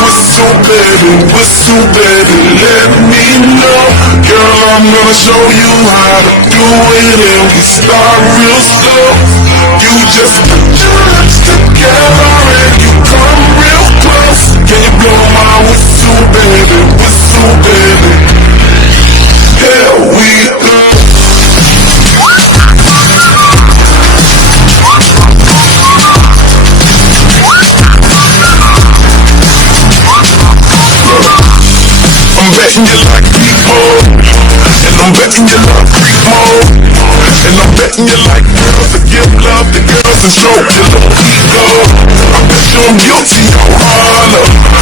whistle, baby, let me know. Girl, I'm gonna show you how to do it, and we start real slow. You just put your lips together and you come real close. Can you blow my whistle, baby, here we go. I'm betting you like people, and I'm betting you love freak mode, and I'm betting you like girls that give love to girls and stroke your little ego. I bet you I'm guilty, your honor.